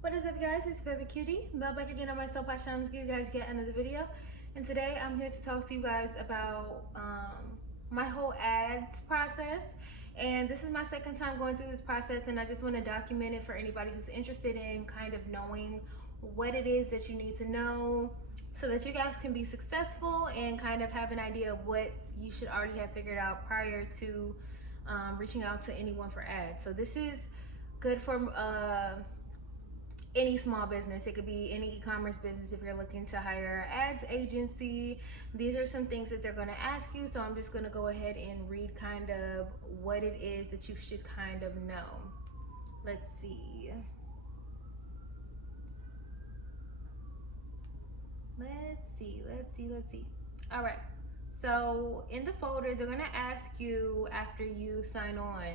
What is up, guys? It's Baby Cutie. Mel back again on my soapbox channel to give you guys yet another video. And today I'm here to talk to you guys about my whole ads process. And this is my second time going through this process, and I just want to document it for anybody who's interested in kind of knowing what it is that you need to know so that you guys can be successful and kind of have an idea of what you should already have figured out prior to reaching out to anyone for ads. So this is good for any small business. It could be any e-commerce business if you're looking to hire an ads agency. These are some things that they're going to ask you, so I'm just going to go ahead and read kind of what it is that you should kind of know. Let's see. Let's see. All right. So in the folder, they're going to ask you after you sign on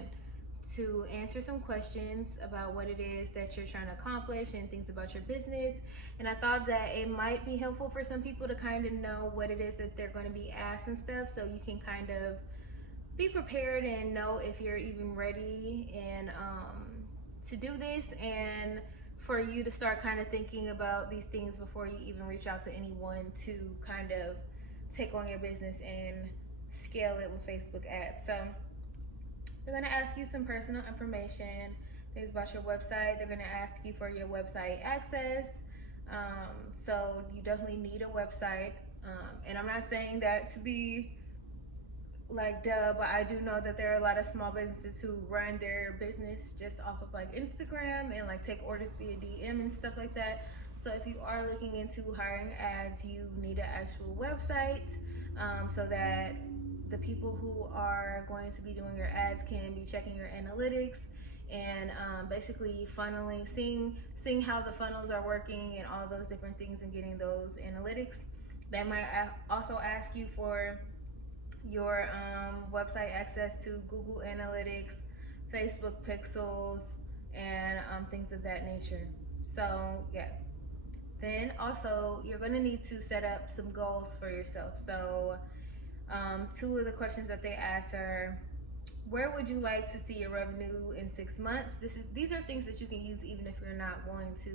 to answer some questions about what it is that you're trying to accomplish and things about your business. And I thought that it might be helpful for some people to kind of know what it is that they're going to be asked and stuff, so you can kind of be prepared and know if you're even ready and to do this, and for you to start kind of thinking about these things before you even reach out to anyone to kind of take on your business and scale it with Facebook ads. So they're going to ask you some personal information, things about your website. They're going to ask you for your website access. So you definitely need a website. And I'm not saying that to be like duh, but I do know that there are a lot of small businesses who run their business just off of like Instagram and like take orders via DM and stuff like that. So if you are looking into hiring ads, you need an actual website so that the people who are going to be doing your ads can be checking your analytics and basically funneling, seeing how the funnels are working and all those different things and getting those analytics. They might also ask you for your website access to Google Analytics, Facebook Pixels, and things of that nature. So yeah. Then also you're going to need to set up some goals for yourself. So two of the questions that they ask are, where would you like to see your revenue in 6 months? These are things that you can use even if you're not going to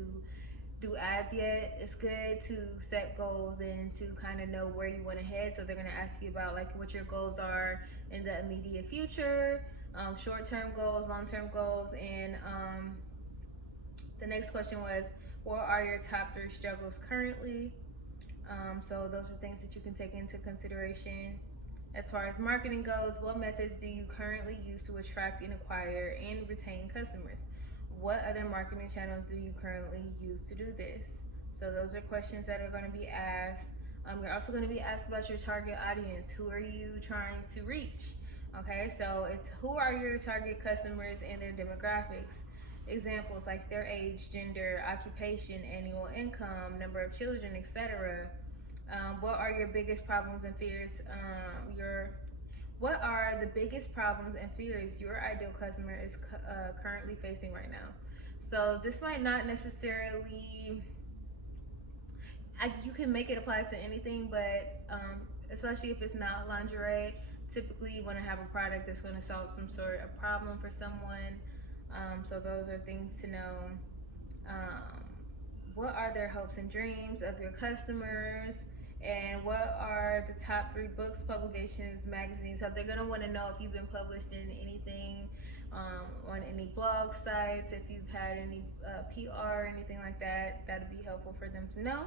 do ads yet. It's good to set goals and to kind of know where you want to head. So they're going to ask you about like what your goals are in the immediate future, short-term goals, long-term goals, and the next question was, what are your top 3 struggles currently? So those are things that you can take into consideration. As far as marketing goes, what methods do you currently use to attract and acquire and retain customers? What other marketing channels do you currently use to do this? So those are questions that are going to be asked. You're also going to be asked about your target audience. Who are you trying to reach? Okay, so it's who are your target customers and their demographics. Examples like their age, gender, occupation, annual income, number of children, etc. What are your biggest problems and fears? What are the biggest problems and fears your ideal customer is currently facing right now? So this might not necessarily, you can make it apply to anything, but especially if it's not lingerie, typically you want to have a product that's going to solve some sort of problem for someone. So those are things to know. What are their hopes and dreams of your customers? And what are the top 3 books, publications, magazines? So they're going to want to know if you've been published in anything, on any blog sites, if you've had any PR or anything like that. That'd be helpful for them to know.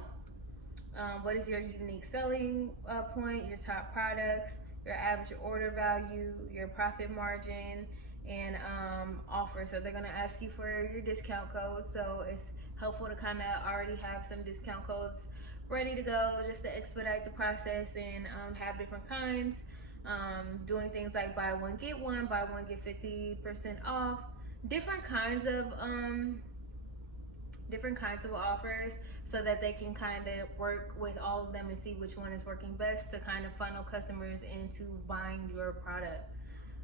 What is your unique selling point, your top products, your average order value, your profit margin, and offer. So they're going to ask you for your discount codes. So it's helpful to kind of already have some discount codes ready to go just to expedite the process and have different kinds. Doing things like buy one get 50% off, different kinds of offers, so that they can kind of work with all of them and see which one is working best to kind of funnel customers into buying your product.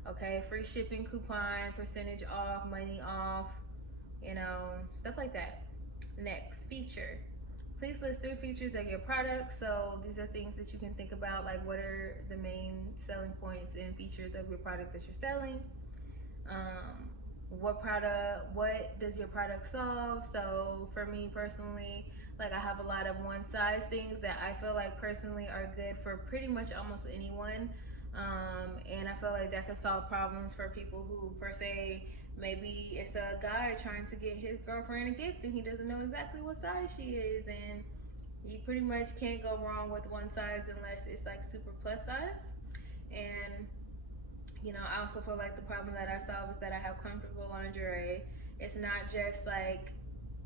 Okay, free shipping coupon, percentage off, money off, stuff like that. Next, feature. Please list 3 features of your product. So these are things that you can think about, like what are the main selling points and features of your product that you're selling. what does your product solve? So for me personally, like I have a lot of one size things that I feel like personally are good for pretty much almost anyone. And I feel like that can solve problems for people who, per se, maybe it's a guy trying to get his girlfriend a gift and he doesn't know exactly what size she is, and you pretty much can't go wrong with one size unless it's like super plus size. And I also feel like the problem that I solve is that I have comfortable lingerie. It's not just like,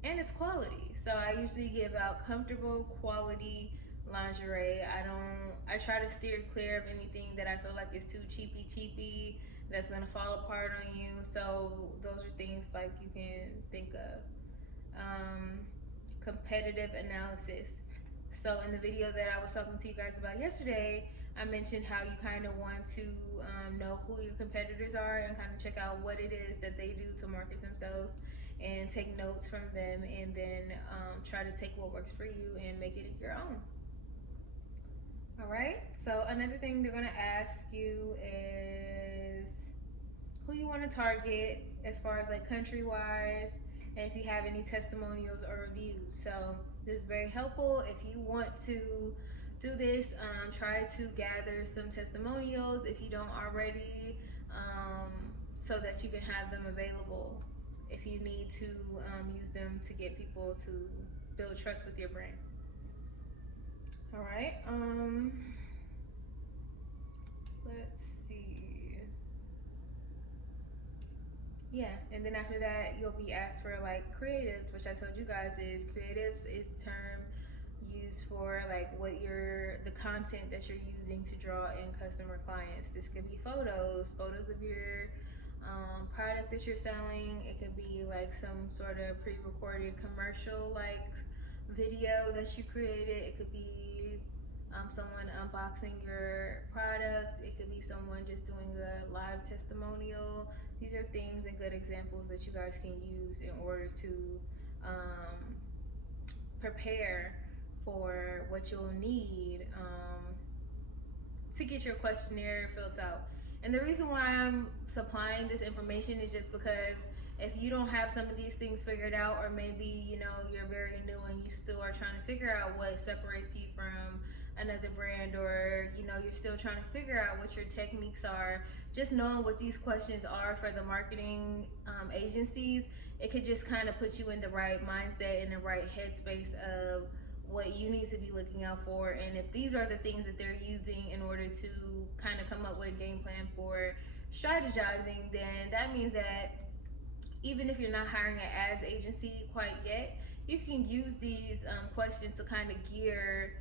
and it's quality. So I usually give out comfortable, quality lingerie. I try to steer clear of anything that I feel like is too cheapy, that's gonna fall apart on you. So those are things like you can think of. Um, Competitive analysis. So in the video that I was talking to you guys about yesterday, I mentioned how you kind of want to know who your competitors are and kind of check out what it is that they do to market themselves and take notes from them, and then try to take what works for you and make it your own. All right. So another thing they're gonna ask you is who you want to target as far as like country wise, and if you have any testimonials or reviews. So this is very helpful if you want to do this. Try to gather some testimonials if you don't already, um, so that you can have them available if you need to use them to get people to build trust with your brand. All right. Let's see. Yeah, and then after that, you'll be asked for like creatives, which I told you guys is creatives is the term used for like the content that you're using to draw in customer clients. This could be photos of your product that you're selling. It could be like some sort of pre-recorded commercial like video that you created. It could be someone unboxing your product. It could be someone just doing a live testimonial. These are things and good examples that you guys can use in order to um, prepare for what you'll need to get your questionnaire filled out. And the reason why I'm supplying this information is just because if you don't have some of these things figured out, or maybe you're very new and you still are trying to figure out what separates you from another brand, or you're still trying to figure out what your techniques are, just knowing what these questions are for the marketing agencies, it could just kind of put you in the right mindset, in the right headspace of what you need to be looking out for. And if these are the things that they're using in order to kind of come up with a game plan for strategizing, then that means that even if you're not hiring an ads agency quite yet, you can use these questions to kind of gear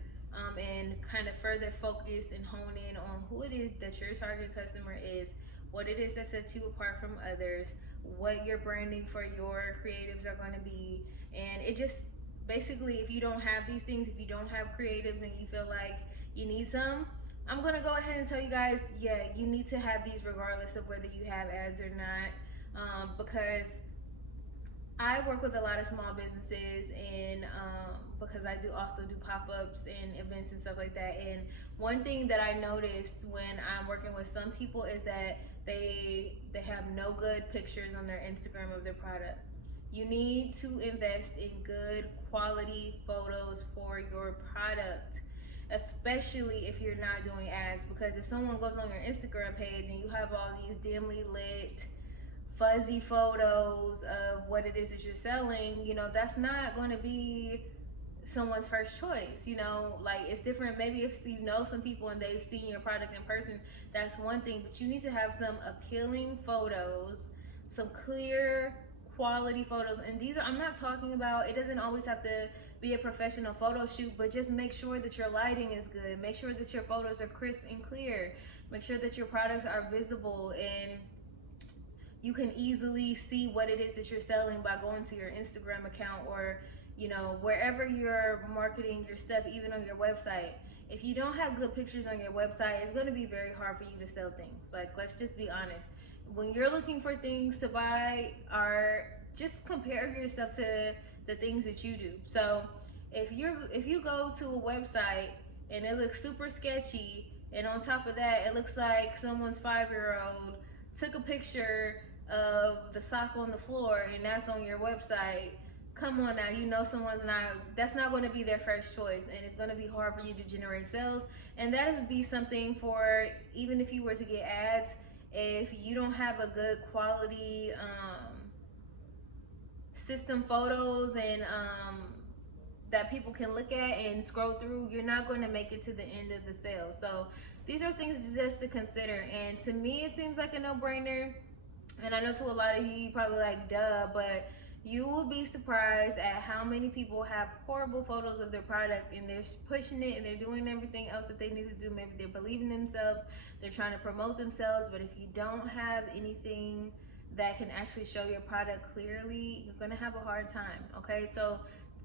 and kind of further focus and hone in on who it is that your target customer is, what it is that sets you apart from others, what your branding for your creatives are going to be. And it just basically, if you don't have these things, if you don't have creatives and you feel like you need some, I'm going to go ahead and tell you guys, yeah, you need to have these regardless of whether you have ads or not. Because I work with a lot of small businesses, and because I do also do pop-ups and events and stuff like that. And one thing that I noticed when I'm working with some people is that they have no good pictures on their Instagram of their product. You need to invest in good quality photos for your product, especially if you're not doing ads. Because if someone goes on your Instagram page and you have all these dimly lit fuzzy photos of what it is that you're selling, that's not going to be someone's first choice. Like, it's different. Maybe if you know some people and they've seen your product in person, that's one thing, but you need to have some appealing photos, some clear quality photos. And I'm not talking about, it doesn't always have to be a professional photo shoot, but just make sure that your lighting is good, make sure that your photos are crisp and clear, make sure that your products are visible, and you can easily see what it is that you're selling by going to your Instagram account, or wherever you're marketing your stuff, even on your website. If you don't have good pictures on your website, it's going to be very hard for you to sell things. Like, let's just be honest. When you're looking for things to buy, or just compare yourself to the things that you do. So if you go to a website and it looks super sketchy, and on top of that it looks like someone's 5-year-old took a picture of the sock on the floor and that's on your website, come on now, you know someone's not, that's not going to be their first choice, and it's going to be hard for you to generate sales. And that is be something for, even if you were to get ads, if you don't have a good quality system photos and that people can look at and scroll through, you're not going to make it to the end of the sale. So these are things just to consider, and to me it seems like a no-brainer. And I know to a lot of you, you probably like, duh, but you will be surprised at how many people have horrible photos of their product and they're pushing it and they're doing everything else that they need to do. Maybe they're believing themselves, they're trying to promote themselves, but if you don't have anything that can actually show your product clearly, you're gonna have a hard time, okay? So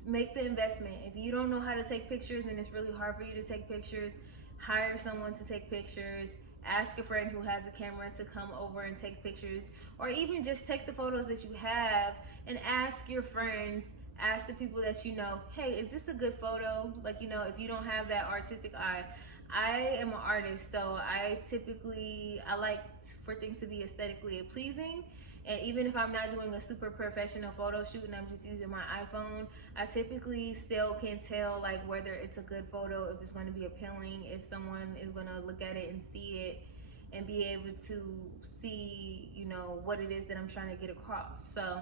make the investment. If you don't know how to take pictures and it's really hard for you to take pictures, hire someone to take pictures. Ask a friend who has a camera to come over and take pictures, or even just take the photos that you have and ask your friends, ask the people that you know, hey, is this a good photo? Like, you know, if you don't have that artistic eye. I am an artist, so I like for things to be aesthetically pleasing. And even if I'm not doing a super professional photo shoot and I'm just using my iPhone, I typically still can tell like whether it's a good photo, if it's going to be appealing, if someone is going to look at it and see it and be able to see, you know, what it is that I'm trying to get across. So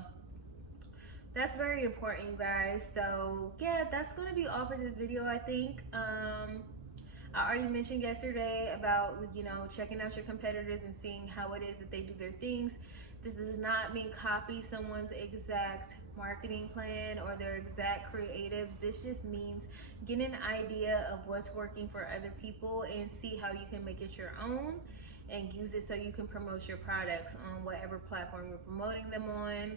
that's very important, you guys. So yeah, that's going to be all for this video, I think. I already mentioned yesterday about, you know, checking out your competitors and seeing how it is that they do their things. This does not mean copy someone's exact marketing plan or their exact creatives. This just means get an idea of what's working for other people and see how you can make it your own and use it so you can promote your products on whatever platform you're promoting them on.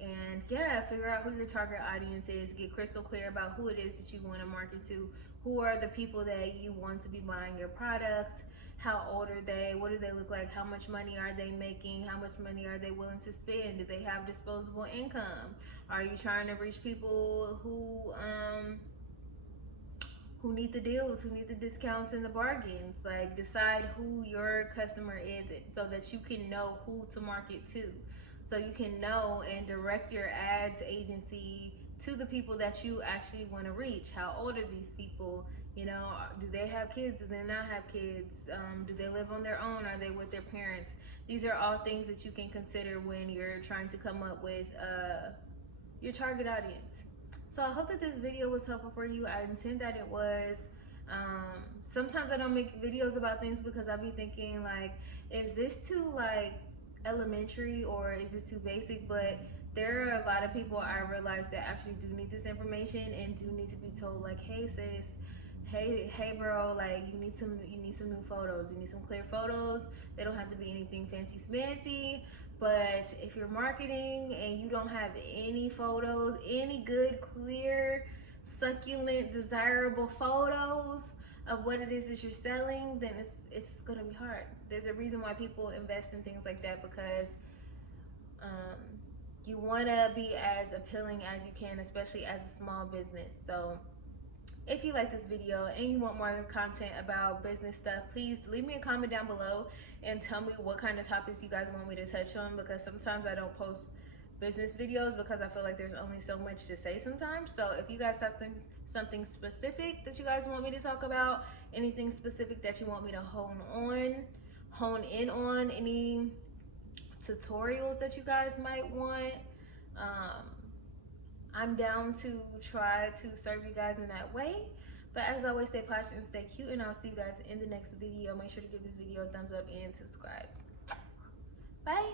And yeah, figure out who your target audience is. Get crystal clear about who it is that you want to market to. Who are the people that you want to be buying your product? How old are they? What do they look like? How much money are they making? How much money are they willing to spend? Do they have disposable income? Are you trying to reach people who need the deals, who need the discounts and the bargains? Like, decide who your customer is so that you can know who to market to. So you can know and direct your ads agency to the people that you actually want to reach. How old are these people? You know, do they have kids? Do they not have kids? Do they live on their own? Are they with their parents? These are all things that you can consider when you're trying to come up with your target audience. So I hope that this video was helpful for you. I intend that it was. Sometimes I don't make videos about things because I'll be thinking like, is this too like elementary or is this too basic? But there are a lot of people I realize that actually do need this information and do need to be told like, hey sis, hey bro, like you need some new photos. You need some clear photos. They don't have to be anything fancy smancy. But if you're marketing and you don't have any photos, any good, clear, succulent, desirable photos of what it is that you're selling, then it's gonna be hard. There's a reason why people invest in things like that, because you want to be as appealing as you can, especially as a small business. So if you like this video and you want more content about business stuff, please leave me a comment down below and tell me what kind of topics you guys want me to touch on, because sometimes I don't post business videos because I feel like there's only so much to say sometimes. So if you guys have something specific that you guys want me to talk about, anything specific that you want me to hone in on, any tutorials that you guys might want, I'm down to try to serve you guys in that way. But as always, stay positive and stay cute, and I'll see you guys in the next video. Make sure to give this video a thumbs up and subscribe. Bye.